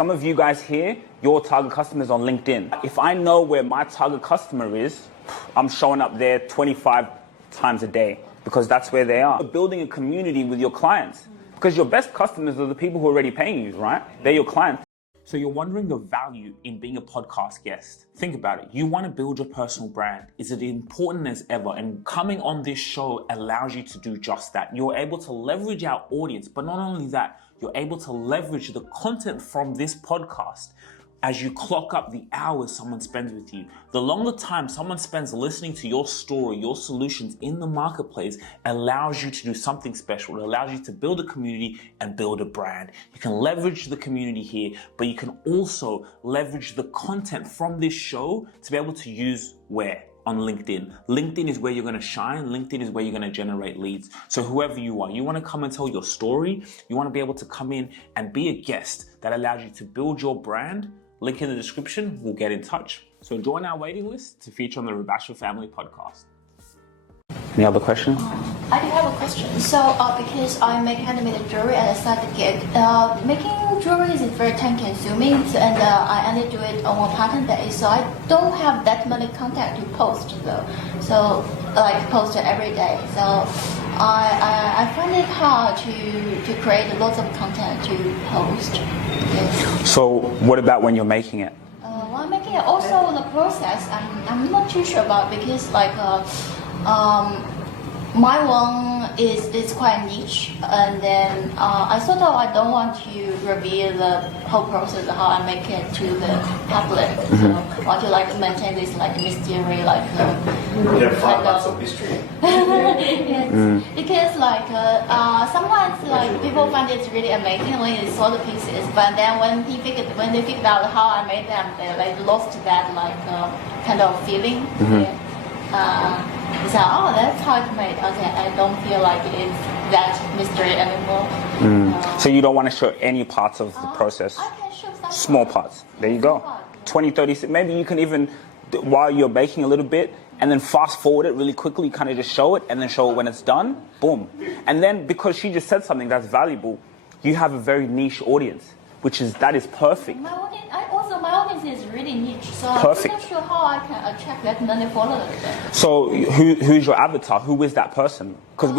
Some of you guys here, your target customer is on LinkedIn. If I know where my target customer is, I'm showing up there 25 times a day because that's where they are. Building a community with your clients because your best customers are the people who are already paying you, right? They're your clients. So you're wondering the value in being a podcast guest. Think about it. You want to build your personal brand. Is it important as ever? And coming on this show allows you to do just that. You're able to leverage our audience, but not only that, you're able to leverage the content from this podcast as you clock up the hours someone spends with you. The longer time someone spends listening to your story, your solutions in the marketplace allows you to do something special. It allows you to build a community and build a brand. You can leverage the community here, but you can also leverage the content from this show to be able to use where? On LinkedIn. LinkedIn is where you're going to shine. LinkedIn is where you're going to generate leads. So whoever you are, you want to come and tell your story. You want to be able to come in and be a guest that allows you to build your brand. Link in the description. We'll get in touch. So join our waiting list to feature on the Rubasha Family Podcast. Any other questions? I do have a question. So, because I make handmade jewelry as a side gig, making jewelry is very time consuming, and I only do it on a pattern base, so I don't have that many content to post though. So, like post every day. So, I find it hard to create lots of content to post. Yes. So, what about when you're making it? While making it, also the process, I'm not too sure about because like. My one is quite niche, and then I sort of I don't want to reveal the whole process of how I make it to the public. So I want to like maintain this like mystery, like there are 5 months of mystery. Yes. Because like sometimes like people find it really amazing when they saw the pieces, but then when they figured out how I made them, they like lost that like kind of feeling. So, that's how it's made. Okay, I don't feel like it's that mystery anymore. So you don't want to show any parts of the process? I can show some small parts. There you go. 20, 30, maybe you can even, while you're baking a little bit, and then fast forward it really quickly, kind of just show it, and then show it when it's done. Boom. And then because she just said something that's valuable, you have a very niche audience, that is perfect. My audience is really niche, so perfect. I'm not sure how I can attract that many followers. So who's your avatar? Who is that person? Because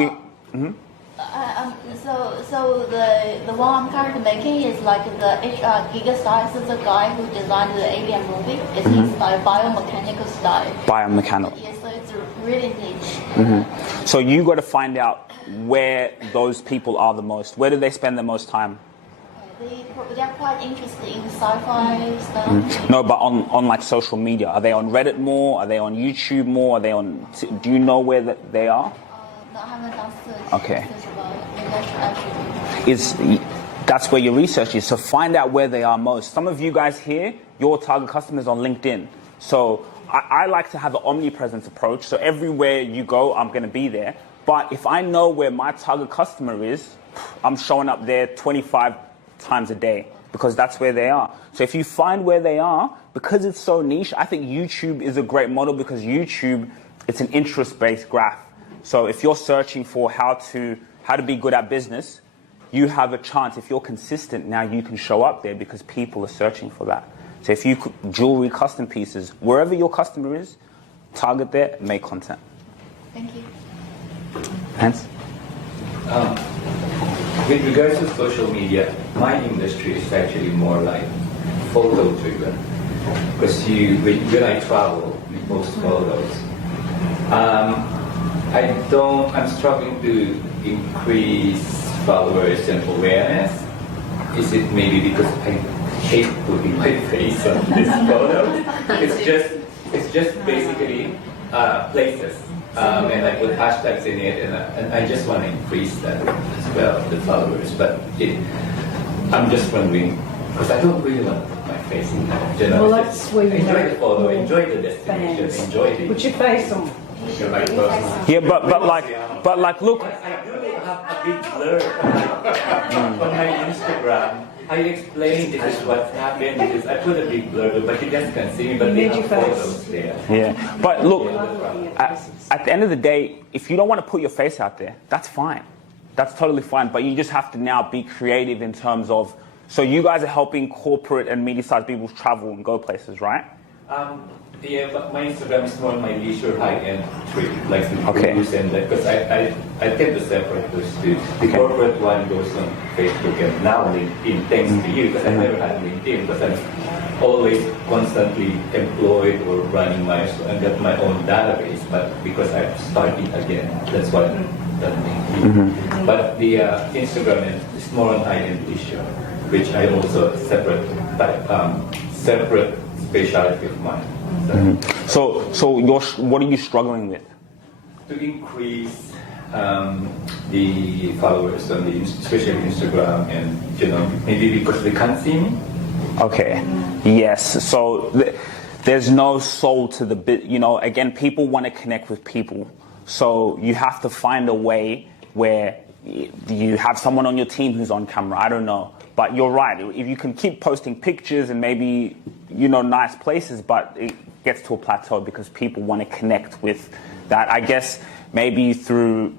So the one I'm currently making is like the HR Giga style. This is the guy who designed the Alien movie. It's his like biomechanical style. Biomechanical. Yes, so it's really niche. So you got to find out where those people are the most. Where do they spend the most time? They're quite interested in sci-fi stuff. No, but on like social media, are they on Reddit more? Are they on YouTube more? Are they on? Do you know where they are? No, I haven't done search. Okay. Actually. That's where your research is. So find out where they are most. Some of you guys here, your target customer is on LinkedIn. So I like to have an omnipresence approach. So everywhere you go, I'm going to be there. But if I know where my target customer is, I'm showing up there 25 times a day because that's where they are. So if you find where they are, because it's so niche, I think YouTube is a great model because YouTube, it's an interest-based graph. So if you're searching for how to be good at business, you have a chance. If you're consistent, now you can show up there because people are searching for that. So if you jewelry, custom pieces, wherever your customer is, target there, make content. Thank you. Hans? With regards to social media, my industry is actually more like photo-driven because when I travel, we post photos. I'm struggling to increase followers and awareness. Is it maybe because I hate putting my face on this photo? It's just basically places. And I put hashtags in it, and I just want to increase that as well, the followers. But I'm just wondering, because I don't really want to put my face in that. You know, well, that's where you enjoy the photo, enjoy the destination, enjoy the. Put your face on. Yeah, but like, look. I do have a big blur on my Instagram. I explained this is what's happened. I put a big blur, but you just can't see me. But they have photos there. Yeah, but look, at the end of the day, if you don't want to put your face out there, that's fine. That's totally fine. But you just have to now be creative in terms of So you guys are helping corporate and medium-sized people travel and go places, right? Yeah, but my Instagram is more my leisure high-end trip, like the Okay. cruise and that, because I tend to separate those two. The corporate one goes on Facebook and now LinkedIn, thanks to you, because I never had LinkedIn, because I'm always constantly employed or running my, and got my own database, but because I'm starting again, that's what that means. But the Instagram is more on high-end leisure, which I also separate specialty of mine. So what are you struggling with? To increase the followers on the especially Instagram, and maybe because they can't see me. Okay. Yes. So there's no soul to the bit. Again, people want to connect with people. So you have to find a way where you have someone on your team who's on camera. I don't know. But you're right. If you can keep posting pictures and maybe, nice places, but it gets to a plateau because people want to connect with that. I guess maybe through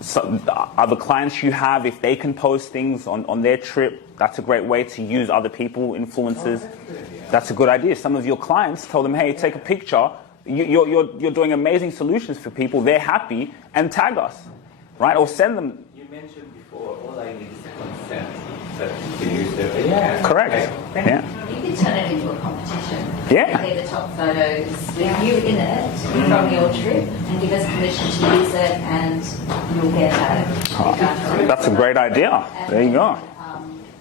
some other clients you have, if they can post things on their trip, that's a great way to use other people, influencers. That's a good idea. Some of your clients tell them, hey, take a picture. You're doing amazing solutions for people. They're happy, and tag us, right? Or send them. You mentioned before, all I need is consent. Yeah. Correct. Yeah. You could turn it into a competition. Yeah. They're the top photos with you in it from your trip, and give us permission to use it, and you'll get that. That's a great idea. There you go.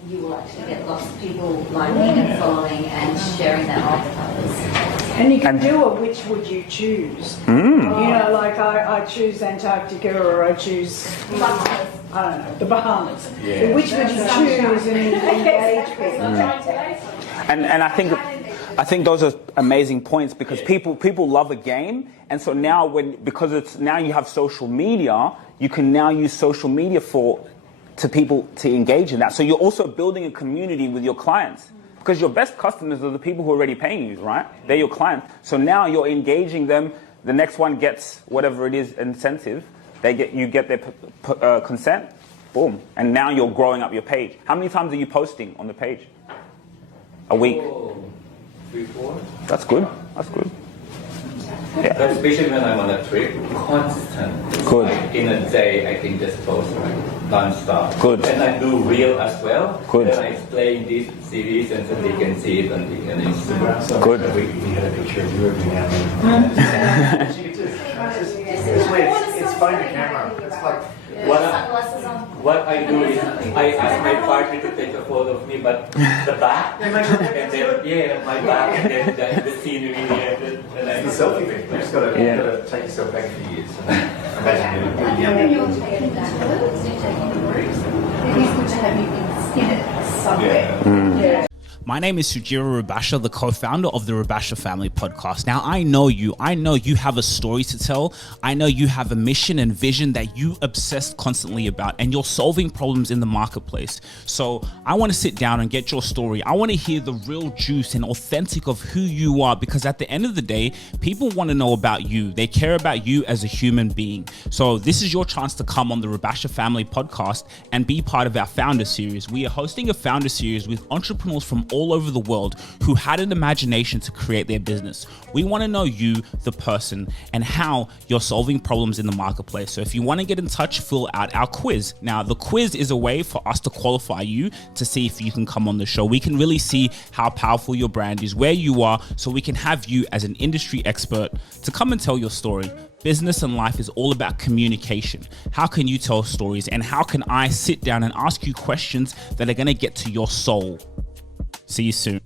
You will actually get lots of people liking and following and sharing that off with others. And you can do a which would you choose. Like I choose Antarctica, or I choose, I don't know, the Bahamas. Yeah. Which would you choose and engage people? And I think those are amazing points, because people love a game, and so now because now you have social media, you can now use social media to people to engage in that. So you're also building a community with your clients, because your best customers are the people who are already paying you, right? They're your clients. So now you're engaging them. The next one gets whatever it is incentive. You get their consent. Boom. And now you're growing up your page. How many times are you posting on the page? A week? 3, 4. That's good. That's good. Yeah. But especially when I'm on a trip, constant. Good. Like in a day, I can just post non-stop. Good. And I do reel as well. Good. Then I explain this series, and so they can see it on Instagram. So Good. We had a picture of you every now and then. It's fun to camera. It's like what I do is I ask my partner to take a photo of me, but the back, and then my back, and then the scenery, and then the selfie thing. You just gotta take yourself back a few years. Imagine You're taking that photos, you're taking the groups. It'd be good to have you in it somewhere. My name is Sugira Rubasha, the co-founder of the Rubasha Family Podcast. Now, I know you have a story to tell. I know you have a mission and vision that you obsess constantly about, and you're solving problems in the marketplace. So I want to sit down and get your story. I want to hear the real juice and authentic of who you are, because at the end of the day, people want to know about you. They care about you as a human being. So this is your chance to come on the Rubasha Family Podcast and be part of our founder series. We are hosting a founder series with entrepreneurs from all over the world who had an imagination to create their business. We want to know you, the person, and how you're solving problems in the marketplace. So if you want to get in touch, fill out our quiz. Now, the quiz is a way for us to qualify you to see if you can come on the show. We can really see how powerful your brand is, where you are, so we can have you as an industry expert to come and tell your story. Business and life is all about communication. How can you tell stories, and how can I sit down and ask you questions that are going to get to your soul? See you soon.